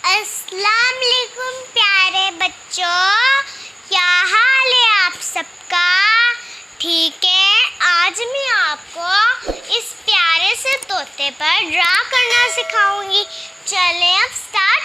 अस्सलाम वालेकुम प्यारे बच्चों, क्या हाल है आप सबका? ठीक है, आज मैं आपको इस प्यारे से तोते पर ड्रा करना सिखाऊंगी। चलें अब स्टार्ट